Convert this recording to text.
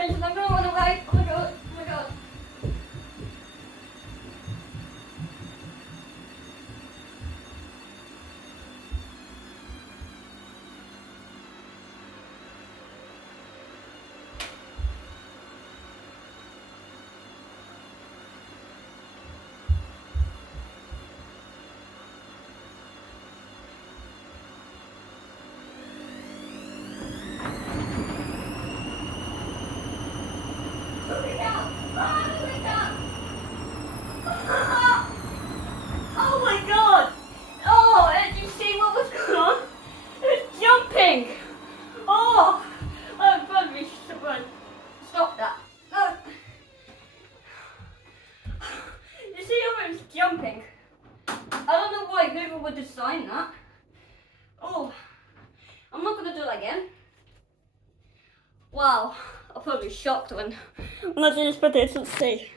princess, I'm gonna run away. Oh my god, oh my god. Look out! Oh, look out! Oh my god! Oh, did you see what was going on? It was jumping! Oh! Oh, God, we should stop that. No. You see how it was jumping? I don't know why Hoover would design that. Oh, I'm not gonna do that again. Wow, I'm probably shocked when I see this footage. Let's see.